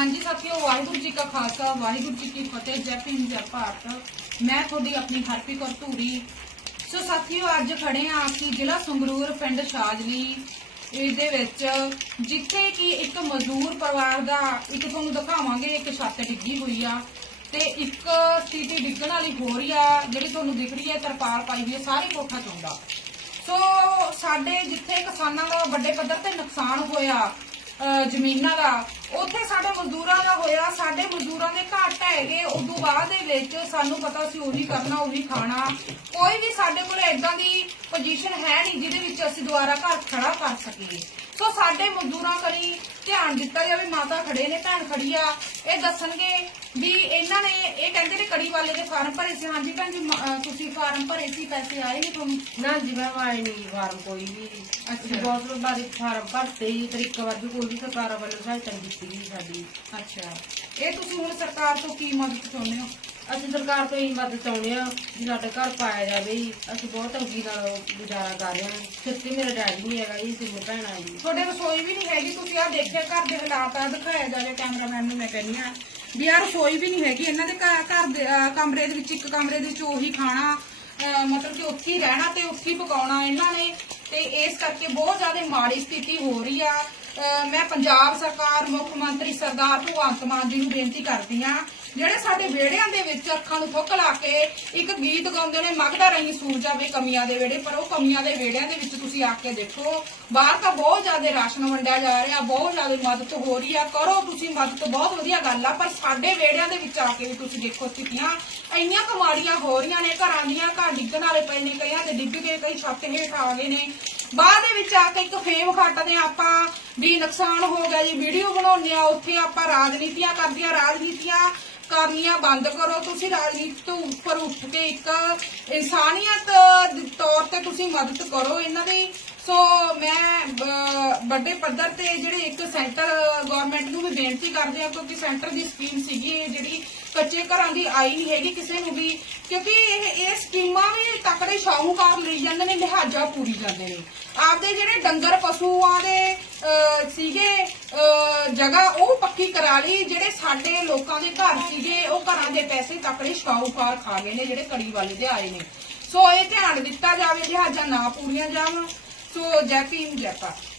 ਹਾਂਜੀ ਸਾਥੀਓ, ਵਾਹਿਗੁਰੂ ਜੀ ਕਾ ਖਾਲਸਾ, ਵਾਹਿਗੁਰੂ ਜੀ ਕੀ ਫਤਿਹ, ਜੈ ਭੀਮ, ਜੈ ਭਾਰਤ। ਮੈਂ ਤੁਹਾਡੀ ਆਪਣੀ ਹਰਪੀ ਕੌਰ ਧੂਰੀ। ਸੋ ਸਾਥੀਓ, ਅੱਜ ਖੜੇ ਆ ਅਸੀਂ ਜ਼ਿਲ੍ਹਾ ਸੰਗਰੂਰ, ਪਿੰਡ ਸ਼ਾਜਲੀ, ਇਹਦੇ ਵਿੱਚ, ਜਿੱਥੇ ਕਿ ਇੱਕ ਮਜ਼ਦੂਰ ਪਰਿਵਾਰ ਦਾ, ਇੱਕ ਤੁਹਾਨੂੰ ਦਿਖਾਵਾਂਗੇ, ਇੱਕ ਛੱਤ ਡਿੱਗੀ ਹੋਈ ਆ ਤੇ ਇੱਕ ਸੀਟੀ ਡਿੱਗਣ ਵਾਲੀ ਹੋ ਰਹੀ ਆ, ਜਿਹੜੀ ਤੁਹਾਨੂੰ ਦਿਖ ਰਹੀ ਹੈ, ਤਰਪਾਲ ਪਾਈ ਹੋਈ ਹੈ, ਸਾਰੀ ਕੋਠਾ ਚੁੰਦਾ। ਸੋ ਸਾਡੇ ਜਿੱਥੇ ਕਿਸਾਨਾਂ ਦਾ ਵੱਡੇ ਪੱਧਰ ਤੇ ਨੁਕਸਾਨ ਹੋਇਆ ਜ਼ਮੀਨਾਂ ਦਾ ਉੱਥੇ ਸਾਡੇ ਮਜ਼ਦੂਰਾਂ ਦਾ ਹੋਇਆ, ਸਾਡੇ ਮਜ਼ਦੂਰਾਂ ਦੇ ਘਰ ਢਹਿ ਗਏ ਉਦੋਂ ਬਾਅਦ ਦੇ ਵਿੱਚ ਸਾਨੂੰ ਪਤਾ ਸੀ ਉਹੀ ਕਰਨਾ, ਉਹੀ ਖਾਣਾ। ਕੋਈ ਵੀ ਸਾਡੇ ਕੋਲ ਇਦਾਂ ਦੀ ਪੋਜੀਸ਼ਨ ਹੈ ਨਹੀਂ ਜਿਹਦੇ ਵਿੱਚ ਅਸੀਂ ਦੁਬਾਰਾ ਘਰ ਖੜਾ ਕਰ ਸਕੀਏ। ਸੋ ਸਾਡੇ ਮਜ਼ਦੂਰਾਂ ਕਰੀ ਧਿਆਨ ਦਿੱਤਾ ਜਾਵੇ ਮਾਤਾ ਖੜੇ ਨੇ ਭੈਣ ਖੜੀ ਆ। ਇਹ ਦੱਸਣਗੇ ਵੀ ਇਹਨਾਂ ਨੇ ਇਹ ਕਹਿੰਦੇ ਨੇ ਕੜੀ ਵਾਲੇ ਦੇ ਫਾਰਮ ਭਰੇ ਸੀ। ਹਾਂਜੀ ਭੈਣ ਜੀ ਮ- ਅਹ ਤੁਸੀਂ ਫਾਰਮ ਭਰੇ ਸੀ ਪੈਸੇ ਆਏ ਨੇ ਤੁਹਾਨੂੰ? ਨਾ ਜੀ ਮੈਂ ਆਏ ਨਹੀਂ ਫਾਰਮ ਕੋਈ ਵੀ। ਅਸੀਂ ਬਹੁਤ ਵਾਰੀ ਫਾਰਮ ਭਰਤੇ ਜੀ ਤਰੀਕਾ ਵਰਗੀ ਕੋਈ ਵੀ ਸਰਕਾਰ ਵੱਲੋਂ ਸਹਾਇਤਾ ਨਹੀਂ ਦਿੱਤੀ ਗਈ ਸਾਡੀ। ਅੱਛਾ। ਇਹ ਤੁਸੀਂ ਹੁਣ ਸਰਕਾਰ ਤੋਂ ਕੀ ਮਦਦ ਚਾਹੁੰਦੇ ਹੋ? ਅਸੀਂ ਸਰਕਾਰ ਤੋਂ ਇਹੀ ਮਦਦ ਚਾਹੁੰਦੇ ਆ ਕਿ ਸਾਡੇ ਘਰ ਪਾਇਆ ਜਾਵੇ ਜੀ। ਅਸੀਂ ਬਹੁਤ ਤੰਗੀ ਨਾਲ ਗੁਜ਼ਾਰਾ ਕਰ ਰਹੇ ਹਾਂ। ਸੱਚੀ ਮੇਰਾ ਡੈਡੀ ਨਹੀਂ ਹੈਗਾ ਜੀ ਤਿੰਨ ਭੈਣਾਂ ਜੀ। ਤੁਹਾਡੇ ਰਸੋਈ ਵੀ ਨਹੀਂ ਹੈਗੀ ਤੁਸੀਂ ਆ ਦੇਖਿਆ ਘਰ ਦੇ ਹਾਲਾਤ ਆ ਦਿਖਾਇਆ ਜਾਵੇ ਕੈਮਰਾਮੈਨ ਨੂੰ ਮੈਂ ਕਹਿੰਦੀ ਆ ਵੀ ਆ ਰਸੋਈ ਵੀ ਨਹੀਂ ਹੈਗੀ। ਇਹਨਾਂ ਦੇ ਘਰ ਘਰ ਦੇ ਅਹ, ਕਮਰੇ ਦੇ ਵਿੱਚ ਇੱਕ ਕਮਰੇ ਦੇ ਵਿੱਚ ਉਹੀ ਖਾਣਾ ਅਹ, ਮਤਲਬ ਕਿ ਉੱਥੇ ਹੀ ਰਹਿਣਾ ਤੇ ਉੱਥੇ ਹੀ ਪਕਾਉਣਾ ਇਹਨਾਂ ਨੇ। ਤੇ ਇਸ ਕਰਕੇ ਬਹੁਤ ਜ਼ਿਆਦਾ ਮਾੜੀ ਸਥਿਤੀ ਹੋ ਰਹੀ ਆ। ਅਹ, ਮੈਂ ਪੰਜਾਬ ਸਰਕਾਰ ਮੁੱਖ ਮੰਤਰੀ ਸਰਦਾਰ ਭਗਵੰਤ ਮਾਨ ਜੀ ਨੂੰ ਬੇਨਤੀ ਕਰਦੀ ਆ ਜਿਹੜੇ ਸਾਡੇ ਵਿਹੜਿਆਂ ਦੇ ਵਿੱਚ ਅੱਖਾਂ ਨੂੰ ਥੁੱਕ ਲਾ ਕੇ ਇੱਕ ਗੀਤ ਗਾਉਂਦੇ ਨੇ, ਮਗਦਾ ਰਹੀ ਸੂਰਜ ਆਵੇ ਕਮੀਆਂ ਦੇ ਵਿਹੜੇ, ਪਰ ਉਹ ਕਮੀਆਂ ਦੇ ਵਿਹੜਿਆਂ ਦੇ ਵਿੱਚ ਤੁਸੀਂ ਆ ਕੇ ਦੇਖੋ, ਬਾਹਰ ਤਾਂ ਬਹੁਤ ਜ਼ਿਆਦਾ ਰਾਸ਼ਨ ਵੰਡਿਆ ਜਾ ਰਿਹਾ, ਬਹੁਤ ਜ਼ਿਆਦਾ ਮਦਦ ਹੋ ਰਹੀ ਆ, ਕਰੋ ਤੁਸੀਂ ਮਦਦ, ਬਹੁਤ ਵਧੀਆ ਗੱਲ ਆ, ਪਰ ਸਾਡੇ ਵਿਹੜਿਆਂ ਦੇ ਵਿੱਚ ਆ ਕੇ ਵੀ ਤੁਸੀਂ ਦੇਖੋ ਸਥਿਤੀਆਂ, ਇੰਨੀਆਂ ਕਮਾੜੀਆਂ ਹੋ ਰਹੀਆਂ ਨੇ, ਘਰਾਂ ਦੀਆਂ, ਘਰ ਡਿੱਗਣ ਵਾਲੇ ਪਏ ਨੇ, ਕਈਆਂ ਦੇ ਡਿੱਗ ਗਏ ਕਈ ਛੱਤ ਹੇਠ ਆ ਗਏ ਨੇ। ਬਾਅਦ ਦੇ ਵਿੱਚ ਆ ਕੇ ਇੱਕ ਫੇਮ ਖੱਟਦੇ ਆਪਾਂ, ਵੀ ਨੁਕਸਾਨ ਹੋ ਗਿਆ ਜੀ, ਵੀਡੀਓ ਬਣਾਉਂਦੇ ਆ ਉੱਥੇ ਆਪਾਂ ਰਾਜਨੀਤੀਆਂ ਕਰਦੀਆਂ, ਰਾਜਨੀਤੀਆਂ ਕਰਨੀਆਂ ਬੰਦ ਕਰੋ। ਤੁਸੀਂ ਰਾਜਨੀਤੀ ਤੋਂ ਉੱਪਰ ਉੱਠ ਕੇ ਇੱਕ ਇਨਸਾਨੀਅਤ ਦੇ ਤੌਰ ਤੇ ਤੁਸੀਂ ਮਦਦ ਕਰੋ। ਇਹਨਾਂ ਦੀ ਸੋ ਮੈਂ ਵੱਡੇ ਪੱਧਰ ਤੇ ਜਿਹੜੇ ਇੱਕ ਸੈਂਟਰ ਗਵਰਨਮੈਂਟ ਨੂੰ ਵੀ ਬੇਨਤੀ ਕਰਦੇ ਆ ਕਿਉਂਕਿ ਸੈਂਟਰ ਦੀ ਸਕੀਮ ਸੀਗੀ ਇਹ ਜਿਹੜੀ, ਕੱਚੇ ਘਰਾਂ ਦੀ ਆਈ ਨਹੀਂ ਹੈਗੀ ਕਿਸੇ ਨੂੰ ਵੀ, ਕਿਉਂਕਿ ਇਹ ਇਹ ਸਕੀਮਾਂ ਵੀ ਤਕੜੇ ਸ਼ਾਹੂਕਾਰ ਲਈ ਜਾਂਦੇ ਨੇ, ਲਿਹਾਜ਼ਾ ਪੂਰੀ ਜਾਂਦੇ ਨੇ। ਆਪਦੇ ਜਿਹੜੇ ਡੰਗਰ ਪਸ਼ੂਆਂ ਦੇ ਸੀਗੇ ਜਗ੍ਹਾ ਉਹ ਪੱਕੀ ਕਰਾ ਲਈ, ਜਿਹੜੇ ਸਾਡੇ ਲੋਕਾਂ ਦੇ ਘਰ ਸੀਗੇ, ਉਹ ਘਰਾਂ ਦੇ ਪੈਸੇ ਤਕੜੇ ਸ਼ਾਹੂਕਾਰ ਖਾ ਗਏ ਨੇ, ਜਿਹੜੇ ਕੜੀ ਵਾਲੇ ਦੇ ਆਏ ਨੇ। ਸੋ ਇਹ ਧਿਆਨ ਦਿੱਤਾ ਜਾਵੇ ਜਹਾਜ਼ਾਂ ਨਾ ਪੂਰੀਆਂ ਜਾਣ। ਸੋ ਜੈ ਭੀਮ, ਜੈ ਭਾਰਤ।